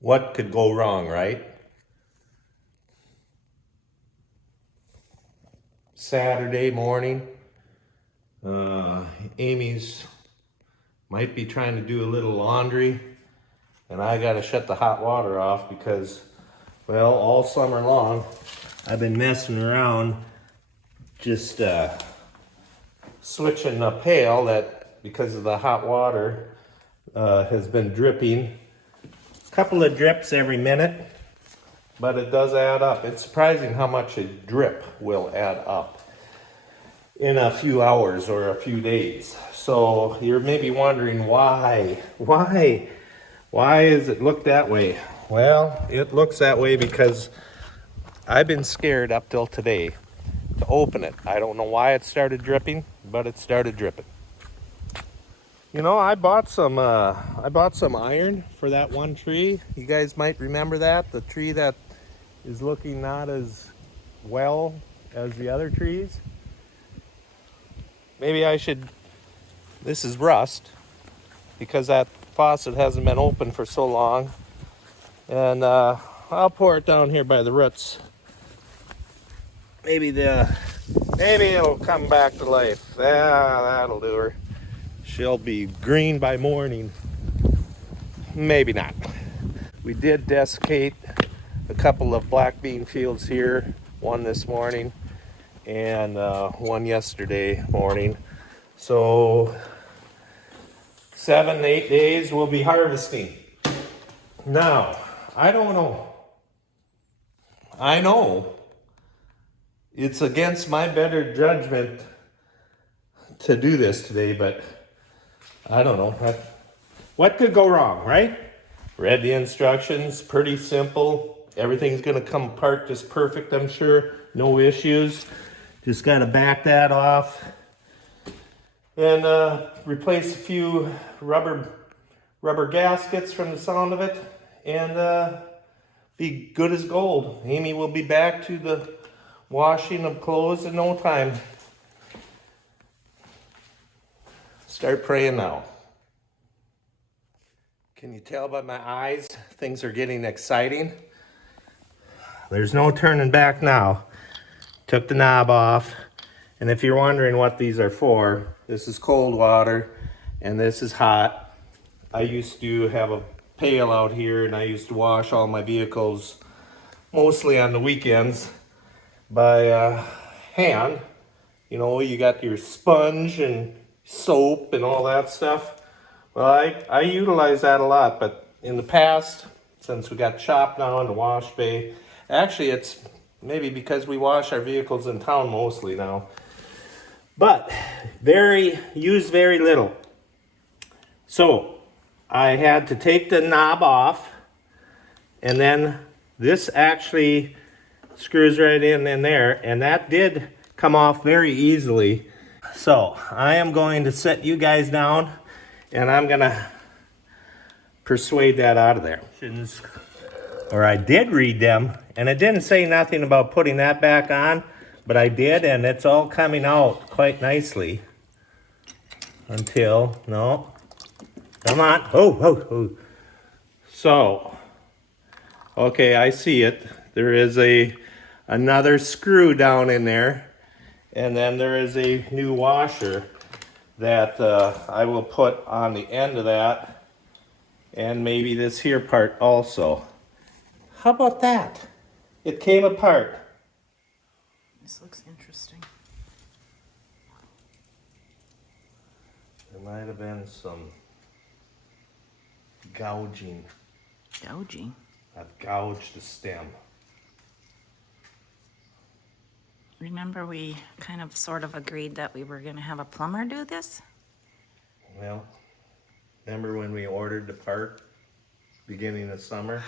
What could go wrong, right? Saturday morning, uh, Amy's might be trying to do a little laundry, and I gotta shut the hot water off because, well, all summer long, I've been messing around just switching a pail that, because of the hot water, has been dripping. A couple of drips every minute, but it does add up. It's surprising how much a drip will add up in a few hours or a few days. So you're maybe wondering why does it look that way? Well, it looks that way because I've been scared up till today to open it. I don't know why it started dripping, but it started dripping. You know, I bought some iron for that one tree. You guys might remember that, the tree that is looking not as well as the other trees. Maybe I should, this is rust because that faucet hasn't been open for so long. And I'll pour it down here by the roots. Maybe it'll come back to life. Yeah, that'll do her. She'll be green by morning. Maybe not. We did desiccate a couple of black bean fields here, one this morning and one yesterday morning. So 7, 8 days we'll be harvesting. Now, I don't know. I know it's against my better judgment to do this today, but I don't know. What could go wrong, right? Read the instructions, pretty simple. Everything's gonna come apart just perfect, I'm sure. No issues. Just gotta back that off and replace a few rubber gaskets from the sound of it, and be good as gold. Amy will be back to the washing of clothes in no time. Start praying now. Can you tell by my eyes? Things are getting exciting. There's no turning back now. Took the knob off. And if you're wondering what these are for, this is cold water and this is hot. I used to have a pail out here and I used to wash all my vehicles mostly on the weekends by hand. You know, you got your sponge and soap and all that stuff. Well, I utilize that a lot, but in the past, since we got shop now in the wash bay, actually it's maybe because we wash our vehicles in town mostly now, but use very little. So I had to take the knob off, and then this actually screws right in there, and that did come off very easily. So I am going to set you guys down and I'm gonna persuade that out of there. Or I did read them, and it didn't say nothing about putting that back on, but I did, and it's all coming out quite nicely. Until, no, come on, oh. So, okay, I see it. There is another screw down in there, and then there is a new washer that I will put on the end of that, and maybe this here part also. How about that? It came apart. This looks interesting. There might have been some gouging. Gouging? I've gouged the stem. Remember we kind of sort of agreed that we were going to have a plumber do this? Well, remember when we ordered the part beginning of summer?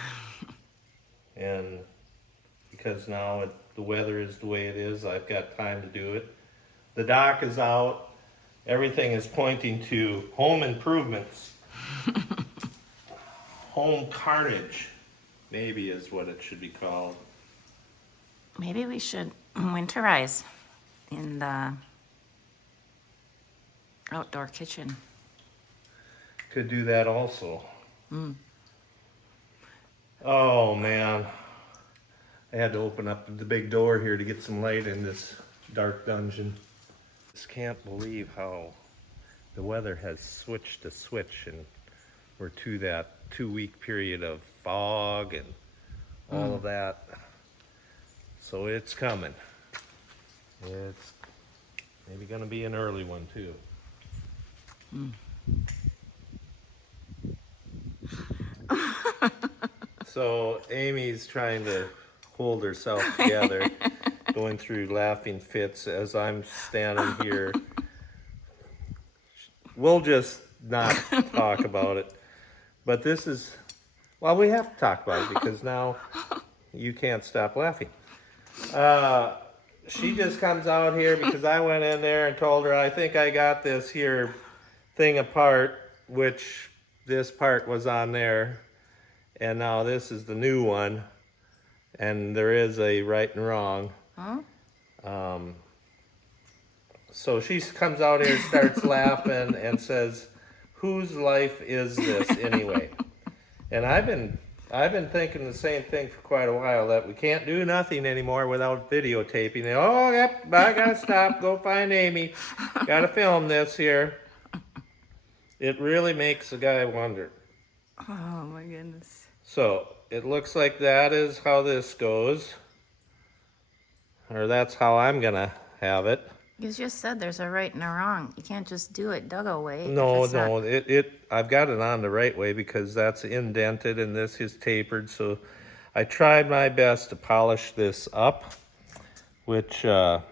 And because now the weather is the way it is, I've got time to do it. The dock is out. Everything is pointing to home improvements. Home carnage, maybe is what it should be called. Maybe we should winterize in the outdoor kitchen. Could do that also. Oh man, I had to open up the big door here to get some light in this dark dungeon. Just can't believe how the weather has switched a switch and we're to that 2 week period of fog and all of that. So it's coming. It's maybe gonna be an early one too. So Amy's trying to hold herself together, going through laughing fits as I'm standing here. We'll just not talk about it. But this is, well, we have to talk about it because now you can't stop laughing. She just comes out here because I went in there and told her I think I got this here thing apart, which this part was on there. And now this is the new one. And there is a right and wrong. Huh? So she comes out here, starts laughing, and says, "Whose life is this anyway?" And I've been thinking the same thing for quite a while, that we can't do nothing anymore without videotaping. And, oh, yep, I gotta stop. Go find Amy. Gotta film this here. It really makes a guy wonder. Oh my goodness. So it looks like that is how this goes, or that's how I'm gonna have it. You just said there's a right and a wrong. You can't just do it Dougo way. No, I've got it on the right way because that's indented and this is tapered. So I tried my best to polish this up, which, well,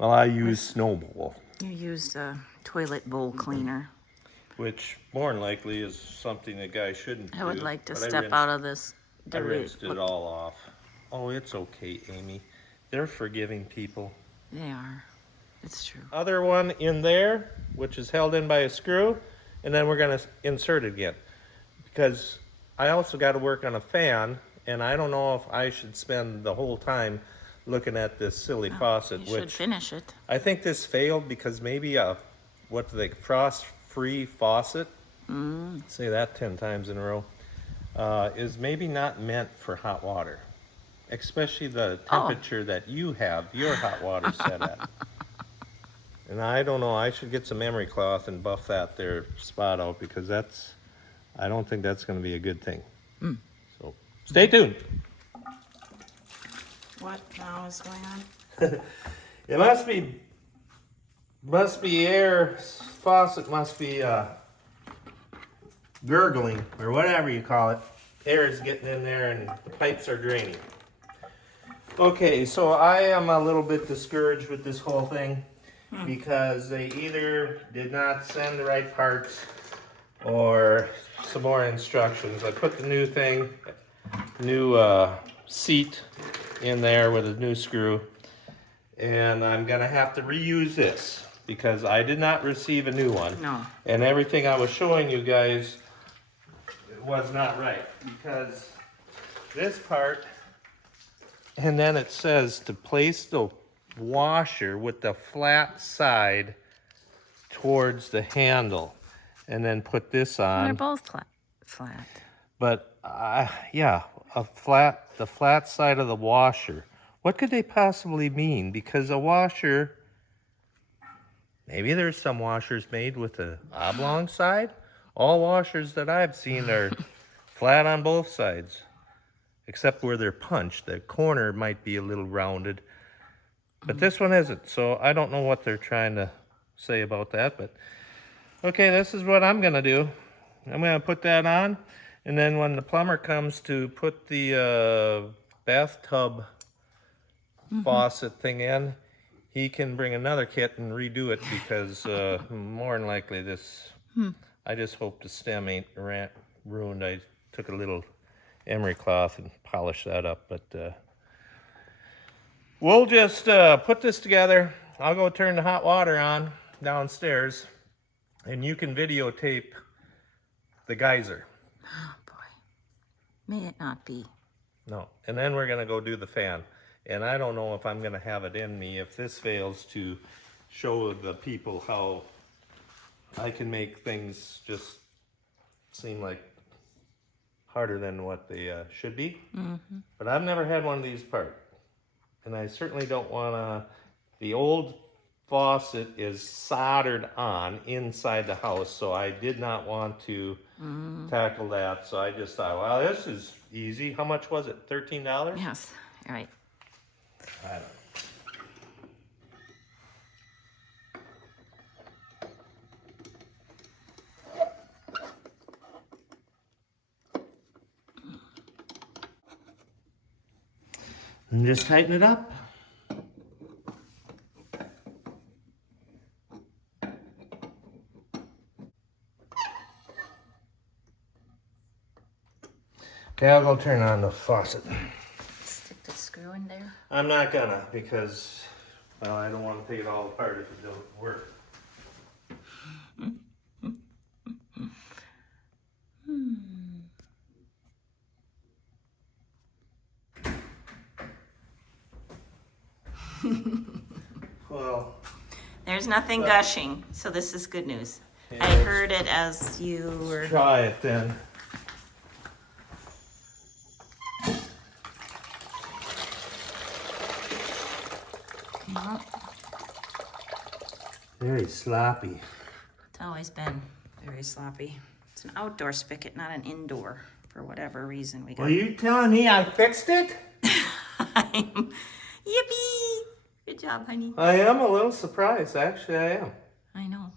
I use Snowball, You used a toilet bowl cleaner. which more than likely is something a guy shouldn't do. I would like to but step out of this. I rinsed it all off. Oh, it's okay, Amy. They're forgiving people. They are. It's true. Other one in there, which is held in by a screw, and then we're going to insert it again. Because I also got to work on a fan, and I don't know if I should spend the whole time looking at this silly faucet, You should finish it. I think this failed because maybe frost-free faucet, say that 10 times in a row, is maybe not meant for hot water. Especially the temperature that you have your hot water set at. And I don't know, I should get some emery cloth and buff that there spot out because I don't think that's going to be a good thing. So stay tuned. What now is going on? It must be air, faucet must be gurgling or whatever you call it. Air is getting in there and the pipes are draining. Okay, so I am a little bit discouraged with this whole thing because they either did not send the right parts or some more instructions. I put the new seat in there with a new screw, and I'm gonna have to reuse this because I did not receive a new one. No. And everything I was showing you guys was not right because this part. And then it says to place the washer with the flat side towards the handle and then put this on. They're both flat. But yeah, the flat side of the washer. What could they possibly mean? Because a washer, maybe there's some washers made with an oblong side. All washers that I've seen are flat on both sides. Except where they're punched. The corner might be a little rounded. But this one isn't. So I don't know what they're trying to say about that. But okay, this is what I'm going to do. I'm going to put that on. And then when the plumber comes to put the bathtub faucet thing in, he can bring another kit and redo it because more than likely this... I just hope the stem ain't ruined. I took a little emery cloth and polish that up, but we'll just put this together. I'll go turn the hot water on downstairs and you can videotape the geyser. Oh boy. May it not be. No. And then we're gonna go do the fan, and I don't know if I'm gonna have it in me if this fails to show the people how I can make things just seem like harder than what they should be. But I've never had one of these apart. And I certainly don't want to... The old faucet is soldered on inside the house, so I did not want to tackle that. So I just thought, well, this is easy. How much was it? $13? Yes, right. I don't know. And just tighten it up. Okay, I'll go turn on the faucet. Stick the screw in there. I'm not gonna, because, well, I don't want to take it all apart if it don't work. Well, There's nothing gushing, so this is good news. yeah, I let's heard it as you were. try it then. Well, Very sloppy. it's always been very sloppy. It's an outdoor spigot, not an indoor, for whatever reason we got. Well, you telling me I fixed it? Yippee! Good job, honey. I am a little surprised, actually, I am. I know.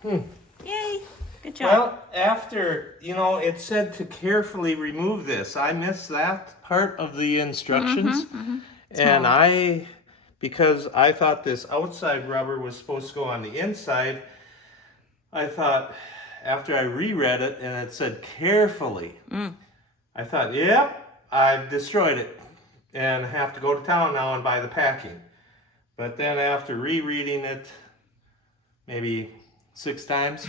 Hmm. Yay! Good job. Well, after, it said to carefully remove this. I missed that part of the instructions. And because I thought this outside rubber was supposed to go on the inside, I thought, after I reread it and it said carefully, I thought, yep, I've destroyed it and have to go to town now and buy the packing. But then after rereading it maybe 6 times,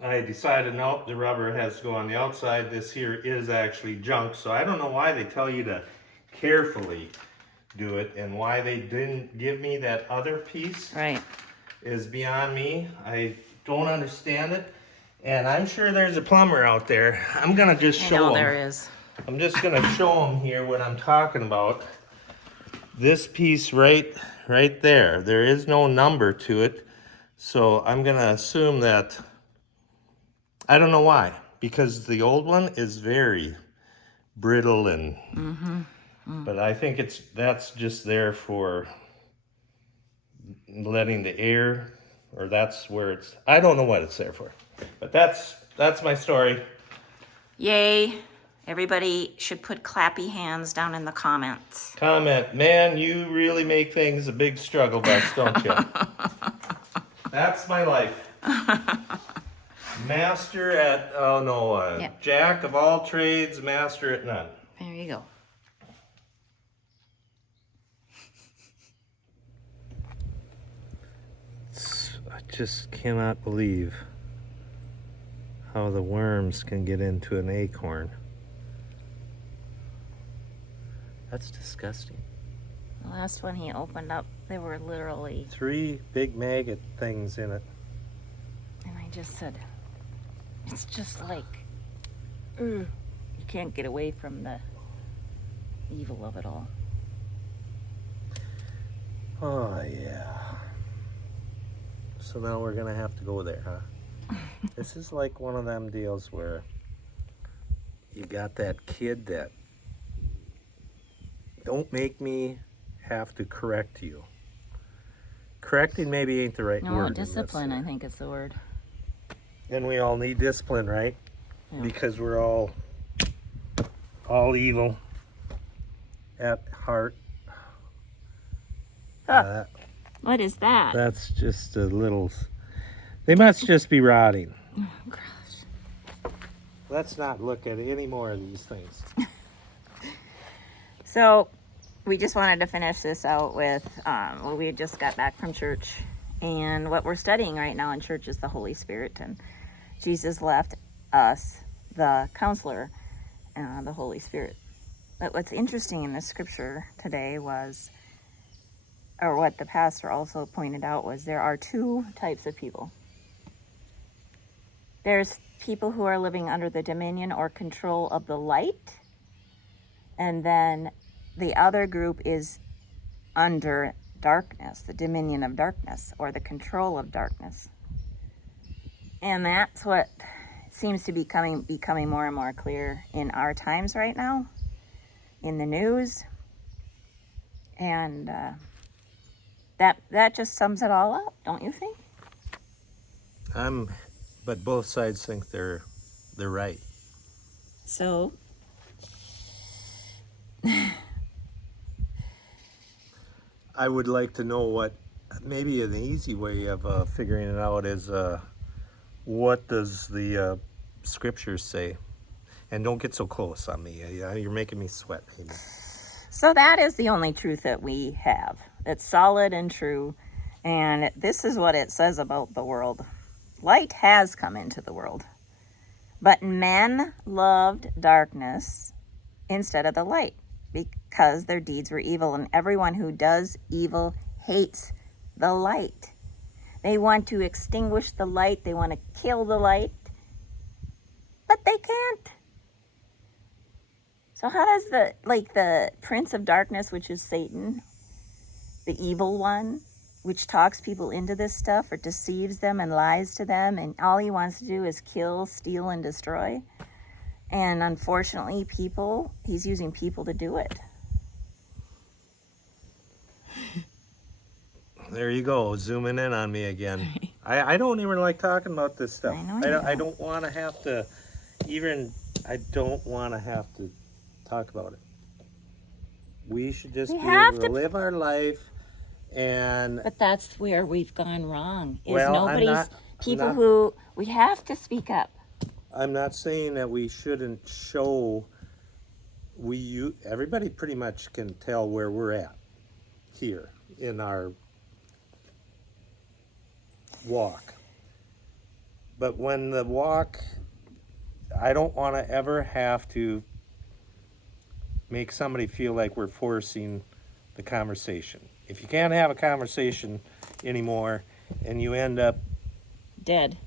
I decided, nope, the rubber has to go on the outside. This here is actually junk. So I don't know why they tell you to carefully do it, and why they didn't give me that other piece Right. is beyond me. I don't understand it. And I'm sure there's a plumber out there. I'm going to just I show know him. there is. I'm just going to show him here what I'm talking about. This piece right there. There is no number to it. So I'm going to assume that, I don't know why, because the old one is very brittle and, but I think that's just there for letting the air, or that's where it's, I don't know what it's there for. But that's my story. Yay. Everybody should put clappy hands down in the comments. Comment, man, you really make things a big struggle bus, don't you? That's my life. Master at, Yeah. jack of all trades, master at none. There you go. I just cannot believe how the worms can get into an acorn. That's disgusting. The last one he opened up, there were literally, 3 big maggot things in it. and I just said, it's just like, you can't get away from the evil of it all. Oh, yeah. So now we're gonna have to go there, huh? This is like one of them deals where you got that kid that don't make me have to correct you. Correcting maybe ain't the right No, word. discipline, I think is the word. And we all need discipline, right? Yeah. Because we're all evil at heart. What is that? That's just a little... They must just be rotting. Oh, gosh. Let's not look at any more of these things. So, we just wanted to finish this out with, we had just got back from church, and what we're studying right now in church is the Holy Spirit, and Jesus left us the counselor, the Holy Spirit. But what's interesting in this scripture today was, or what the pastor also pointed out, was there are 2 types of people. There's people who are living under the dominion or control of the light. And then the other group is under darkness, the dominion of darkness, or the control of darkness. And that's what seems to be becoming more and more clear in our times right now, in the news. And that just sums it all up, don't you think? But both sides think they're right. So I would like to know what, maybe an easy way of figuring it out is what does the scriptures say? And don't get so close on me. You're making me sweat, Amy. So that is the only truth that we have. It's solid and true. And this is what it says about the world. Light has come into the world, but men loved darkness instead of the light because their deeds were evil, and everyone who does evil hates the light. They want to extinguish the light. They want to kill the light, but they can't. So how does the prince of darkness, which is Satan, the evil one, which talks people into this stuff or deceives them and lies to them, and all he wants to do is kill, steal, and destroy? And unfortunately, he's using people to do it. There you go, zooming in on me again. I don't even like talking about this stuff. I don't want to have to talk about it. We should just be able to live our life. But that's where we've gone wrong. We have to speak up. I'm not saying that we shouldn't show. Everybody pretty much can tell where we're at here in our walk. But when the walk, I don't want to ever have to make somebody feel like we're forcing the conversation. If you can't have a conversation anymore and you end up dead,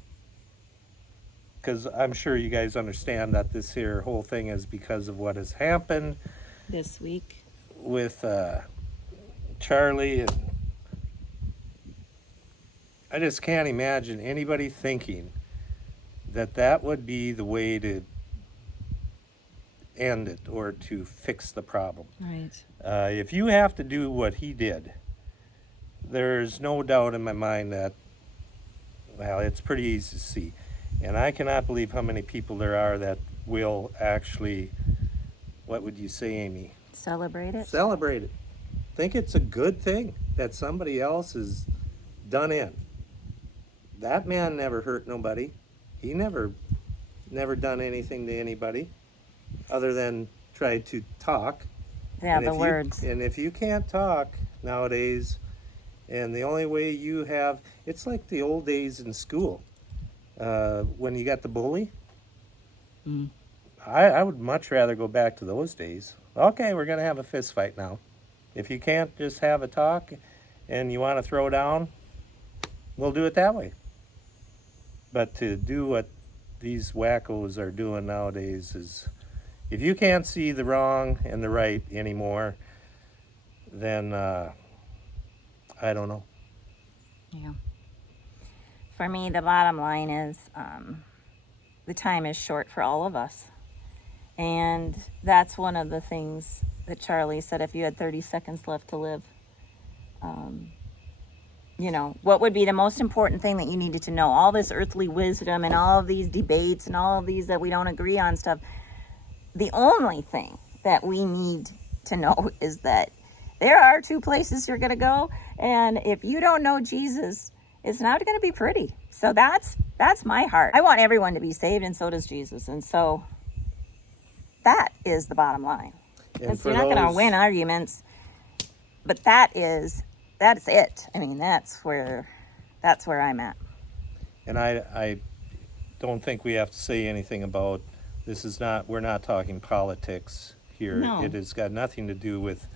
because I'm sure you guys understand that this here whole thing is because of what has happened this week with Charlie, and I just can't imagine anybody thinking that would be the way to end it or to fix the problem. Right. If you have to do what he did, there's no doubt in my mind that, well, it's pretty easy to see. And I cannot believe how many people there are that will actually, what would you say, Amy? Celebrate it. Celebrate it. Think it's a good thing that somebody else is done in. That man never hurt nobody. He never done anything to anybody other than tried to talk. Yeah, the words. And if you can't talk nowadays, and the only way you have, it's like the old days in school, when you got the bully. Mm. I would much rather go back to those days. Okay, we're going to have a fist fight now. If you can't just have a talk and you want to throw down, we'll do it that way. But to do what these wackos are doing nowadays is, if you can't see the wrong and the right anymore, then I don't know. Yeah. For me, the bottom line is the time is short for all of us. And that's one of the things that Charlie said, if you had 30 seconds left to live, what would be the most important thing that you needed to know? All this earthly wisdom and all of these debates and all of these that we don't agree on stuff. The only thing that we need to know is that there are two places you're going to go. And if you don't know Jesus, it's not going to be pretty. So that's my heart. I want everyone to be saved, and so does Jesus. And so that is the bottom line. Because you're not going to win arguments, but that's it. I mean, that's where I'm at. And I don't think we have to say anything about we're not talking politics here. No. It has got nothing to do with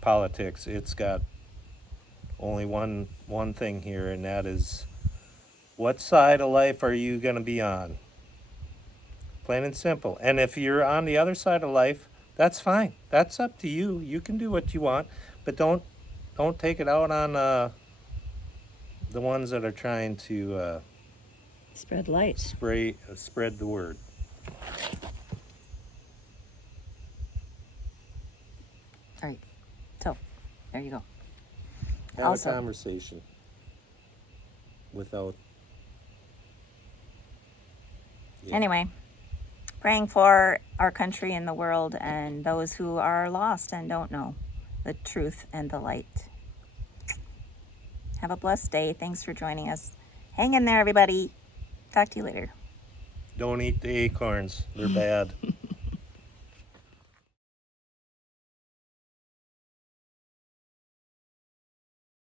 politics. It's got only one thing here, and that is, what side of life are you going to be on? Plain and simple. And if you're on the other side of life, that's fine. That's up to you. You can do what you want, but don't take it out on the ones that are trying to Spread light. spread the word. All right. So, there you go. Have Also- a conversation without. Yeah. Anyway, praying for our country and the world and those who are lost and don't know the truth and the light. Have a blessed day. Thanks for joining us. Hang in there, everybody. Talk to you later. Don't eat the acorns. They're bad.